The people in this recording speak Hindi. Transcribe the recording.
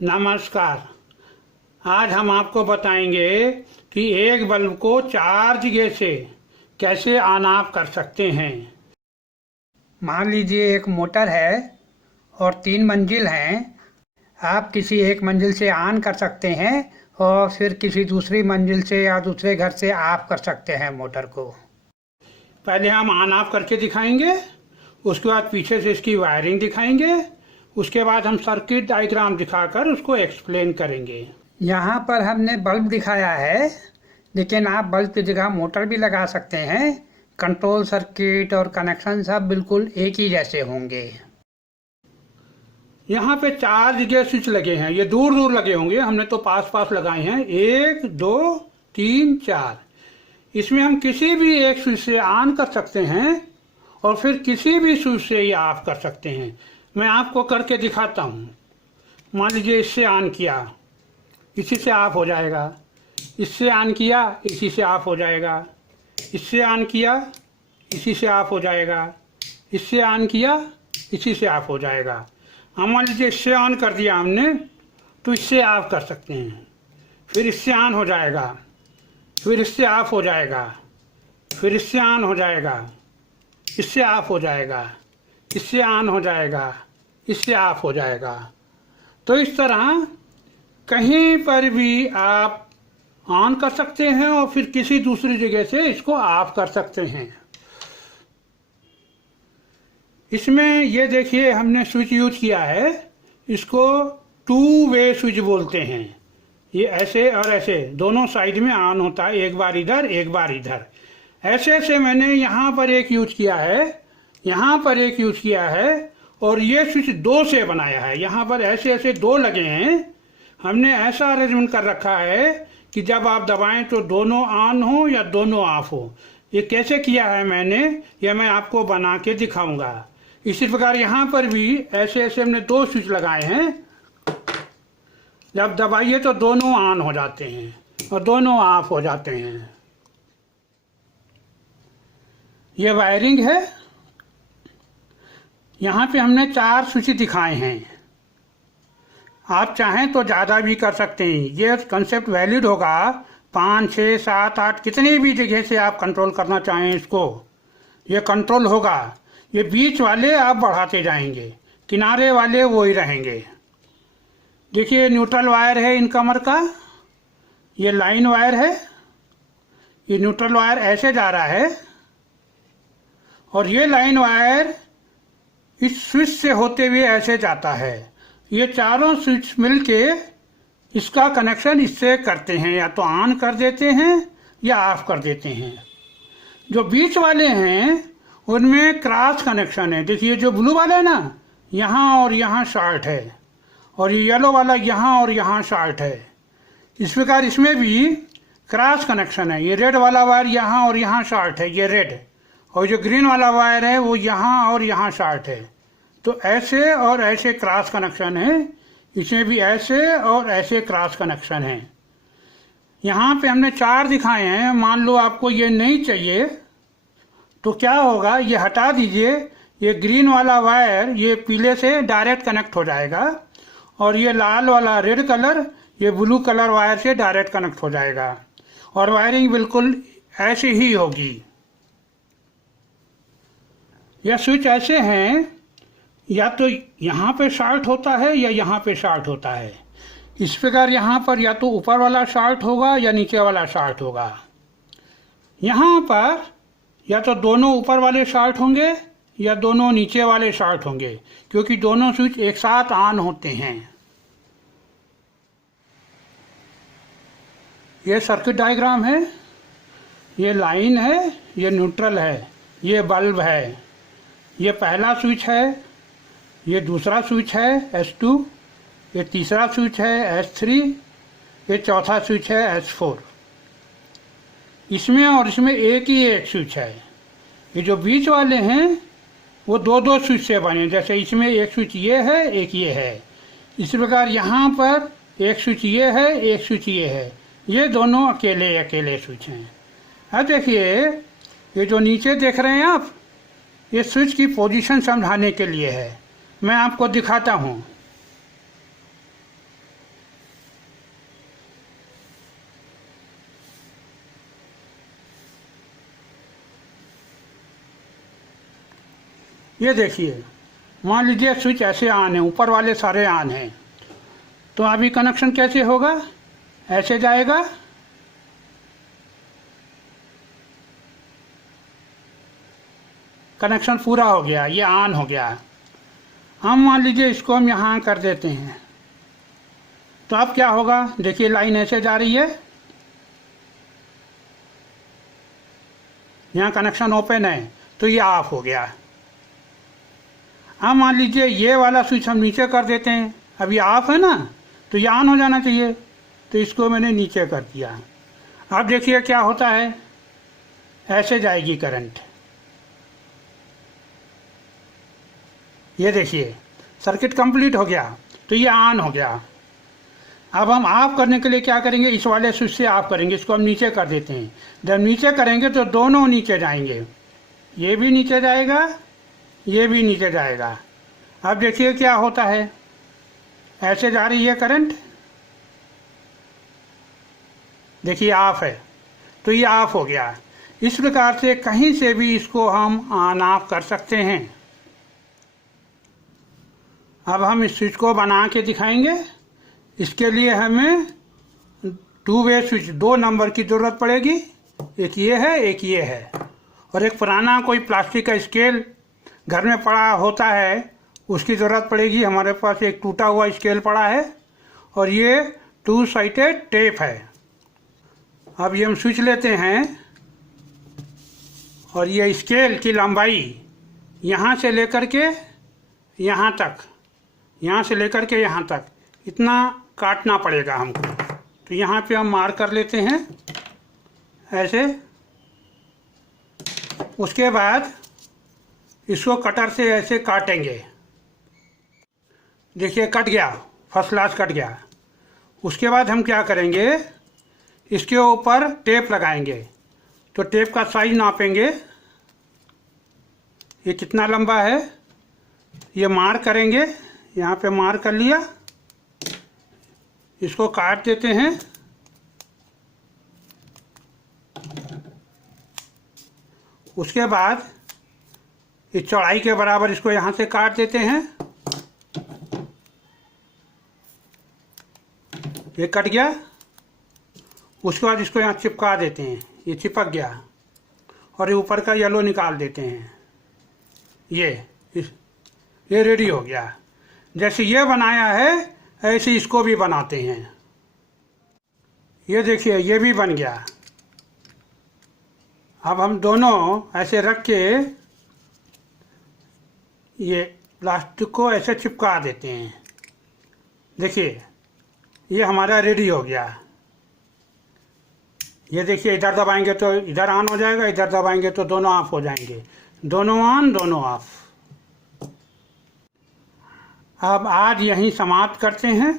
नमस्कार। आज हम आपको बताएंगे कि एक बल्ब को चार्ज से कैसे ऑन ऑफ कर सकते हैं। मान लीजिए एक मोटर है और 3 मंजिल हैं। आप किसी एक मंजिल से ऑन कर सकते हैं और फिर किसी दूसरी मंजिल से या दूसरे घर से ऑफ कर सकते हैं मोटर को। पहले हम ऑन ऑफ करके दिखाएंगे, उसके बाद पीछे से इसकी वायरिंग दिखाएंगे, उसके बाद हम सर्किट डायग्राम दिखाकर उसको एक्सप्लेन करेंगे। यहाँ पर हमने बल्ब दिखाया है, लेकिन आप बल्ब की जगह मोटर भी लगा सकते हैं। कंट्रोल सर्किट और कनेक्शन सब बिल्कुल एक ही जैसे होंगे। यहाँ पे 4 जगह स्विच लगे हैं, ये दूर दूर लगे होंगे, हमने तो पास पास लगाए हैं। 1 2 3 4। इसमें हम किसी भी एक स्विच से ऑन कर सकते हैं और फिर किसी भी स्विच से ये ऑफ कर सकते हैं। मैं आपको करके दिखाता हूँ। मान लीजिए इससे ऑन किया, इसी से ऑफ हो जाएगा। इससे ऑन किया, इसी से ऑफ हो जाएगा। इससे ऑन किया, इसी से ऑफ हो जाएगा। इससे ऑन किया, इसी से ऑफ हो जाएगा। हम मान लीजिए इससे ऑन कर दिया हमने, तो इससे ऑफ कर सकते हैं। फिर इससे ऑन हो जाएगा, फिर इससे ऑफ हो जाएगा, फिर इससे ऑन हो जाएगा, इससे ऑफ हो जाएगा, इससे ऑन हो जाएगा, इससे ऑफ हो जाएगा। तो इस तरह कहीं पर भी आप ऑन कर सकते हैं और फिर किसी दूसरी जगह से इसको ऑफ कर सकते हैं। इसमें ये देखिए हमने स्विच यूज किया है, इसको 2 वे स्विच बोलते हैं। ये ऐसे और ऐसे दोनों साइड में ऑन होता है, एक बार इधर एक बार इधर। ऐसे ऐसे मैंने यहाँ पर एक यूज किया है, यहाँ पर एक यूज किया है, और ये स्विच 2 से बनाया है। यहाँ पर ऐसे ऐसे 2 लगे हैं। हमने ऐसा अरेंजमेंट कर रखा है कि जब आप दबाएं तो दोनों ऑन हो या दोनों ऑफ हो। ये कैसे किया है मैंने, यह मैं आपको बना के दिखाऊंगा। इसी प्रकार यहाँ पर भी ऐसे ऐसे हमने 2 स्विच लगाए हैं। जब दबाइए तो दोनों ऑन हो जाते हैं और दोनों ऑफ हो जाते हैं। ये वायरिंग है। यहाँ पे हमने 4 स्विच दिखाए हैं। आप चाहें तो ज़्यादा भी कर सकते हैं। ये कंसेप्ट वैलिड होगा 5 6 7 8 कितनी भी जगह से आप कंट्रोल करना चाहें इसको, ये कंट्रोल होगा। ये बीच वाले आप बढ़ाते जाएंगे, किनारे वाले वो ही रहेंगे। देखिए न्यूट्रल वायर है इनकमर का, ये लाइन वायर है। ये न्यूट्रल वायर ऐसे जा रहा है और ये लाइन वायर इस स्विच से होते हुए ऐसे जाता है। ये चारों स्विच मिलके इसका कनेक्शन इससे करते हैं, या तो ऑन कर देते हैं या ऑफ कर देते हैं। जो बीच वाले हैं उनमें क्रॉस कनेक्शन है। देखिए जो ब्लू वाला है ना, यहाँ और यहाँ शॉर्ट है, और ये येलो वाला यहाँ और यहाँ शॉर्ट है। इस प्रकार इसमें भी क्रॉस कनेक्शन है। ये रेड वाला वायर यहाँ और यहाँ शॉर्ट है, ये रेड, और जो ग्रीन वाला वायर है वो यहाँ और यहाँ शॉर्ट है। तो ऐसे और ऐसे क्रॉस कनेक्शन है। इसमें भी ऐसे और ऐसे क्रॉस कनेक्शन है। यहाँ पे हमने 4 दिखाए हैं। मान लो आपको ये नहीं चाहिए तो क्या होगा, ये हटा दीजिए। ये ग्रीन वाला वायर ये पीले से डायरेक्ट कनेक्ट हो जाएगा, और ये लाल वाला रेड कलर ये ब्लू कलर वायर से डायरेक्ट कनेक्ट हो जाएगा, और वायरिंग बिल्कुल ऐसी ही होगी। यह स्विच ऐसे हैं, या तो यहाँ पे शॉर्ट होता है या यहाँ पे शॉर्ट होता है। इस प्रकार यहाँ पर या तो ऊपर वाला शॉर्ट होगा या नीचे वाला शॉर्ट होगा। यहाँ पर या तो दोनों ऊपर वाले शॉर्ट होंगे या दोनों नीचे वाले शॉर्ट होंगे, क्योंकि दोनों स्विच एक साथ ऑन होते हैं। ये सर्किट डायग्राम है। ये लाइन है, ये न्यूट्रल है, ये बल्ब है। ये पहला स्विच है, ये दूसरा स्विच है S2, ये तीसरा स्विच है S3, ये चौथा स्विच है S4। इसमें और इसमें एक ही एक स्विच है। ये जो बीच वाले हैं वो 2-2 स्विच से बने, जैसे इसमें एक स्विच ये है, एक ये है। इसी प्रकार यहाँ पर एक स्विच ये है, एक स्विच ये है। ये दोनों अकेले अकेले स्विच हैं। अब देखिए ये जो नीचे देख रहे हैं आप, ये स्विच की पोजीशन समझाने के लिए है। मैं आपको दिखाता हूँ। ये देखिए, मान लीजिए स्विच ऐसे ऑन है, ऊपर वाले सारे ऑन हैं, तो अभी कनेक्शन कैसे होगा? ऐसे जाएगा, कनेक्शन पूरा हो गया, ये ऑन हो गया। हम मान लीजिए इसको हम यहाँ कर देते हैं, तो अब क्या होगा? देखिए लाइन ऐसे जा रही है, यहाँ कनेक्शन ओपन है, तो ये ऑफ हो गया। अब मान लीजिए ये वाला स्विच हम नीचे कर देते हैं, अभी ऑफ है ना, तो ये ऑन हो जाना चाहिए, तो इसको मैंने नीचे कर दिया। अब देखिए क्या होता है, ऐसे जाएगी करंट। ये देखिए सर्किट कंप्लीट हो गया, तो ये ऑन हो गया। अब हम ऑफ करने के लिए क्या करेंगे? इस वाले स्विच से ऑफ करेंगे, इसको हम नीचे कर देते हैं। जब नीचे करेंगे तो दोनों नीचे जाएंगे, ये भी नीचे जाएगा, ये भी नीचे जाएगा। अब देखिए क्या होता है, ऐसे जा रही है करंट, देखिए ऑफ है, तो ये ऑफ हो गया। इस प्रकार से कहीं से भी इसको हम ऑन ऑफ कर सकते हैं। अब हम इस स्विच को बना के दिखाएंगे। इसके लिए हमें 2 वे स्विच, 2 नंबर की ज़रूरत पड़ेगी। एक ये है, एक ये है, और एक पुराना कोई प्लास्टिक का स्केल घर में पड़ा होता है, उसकी ज़रूरत पड़ेगी। हमारे पास एक टूटा हुआ स्केल पड़ा है, और ये 2 साइडेड टेप है। अब ये हम स्विच लेते हैं, और ये स्केल की लंबाई यहाँ से लेकर के यहाँ तक, यहाँ से लेकर के यहाँ तक इतना काटना पड़ेगा हमको। तो यहाँ पे हम मार्क कर लेते हैं ऐसे। उसके बाद इसको कटर से ऐसे काटेंगे, देखिए कट गया, फर्स्ट क्लास कट गया। उसके बाद हम क्या करेंगे, इसके ऊपर टेप लगाएंगे। तो टेप का साइज नापेंगे, ये कितना लंबा है, ये मार्क करेंगे, यहाँ पे मार्क कर लिया। इसको काट देते हैं, उसके बाद इस चौड़ाई के बराबर इसको यहाँ से काट देते हैं। ये कट गया। उसके बाद इसको यहाँ चिपका देते हैं, ये चिपक गया, और ये ऊपर का येलो निकाल देते हैं। ये रेडी हो गया। जैसे ये बनाया है ऐसे इसको भी बनाते हैं। ये देखिए ये भी बन गया। अब हम दोनों ऐसे रख के ये प्लास्टिक को ऐसे चिपका देते हैं। देखिए ये हमारा रेडी हो गया। ये देखिए इधर दबाएंगे तो इधर ऑन हो जाएगा, इधर दबाएंगे तो दोनों ऑफ हो जाएंगे, दोनों ऑन दोनों ऑफ। अब आज यहीं समाप्त करते हैं।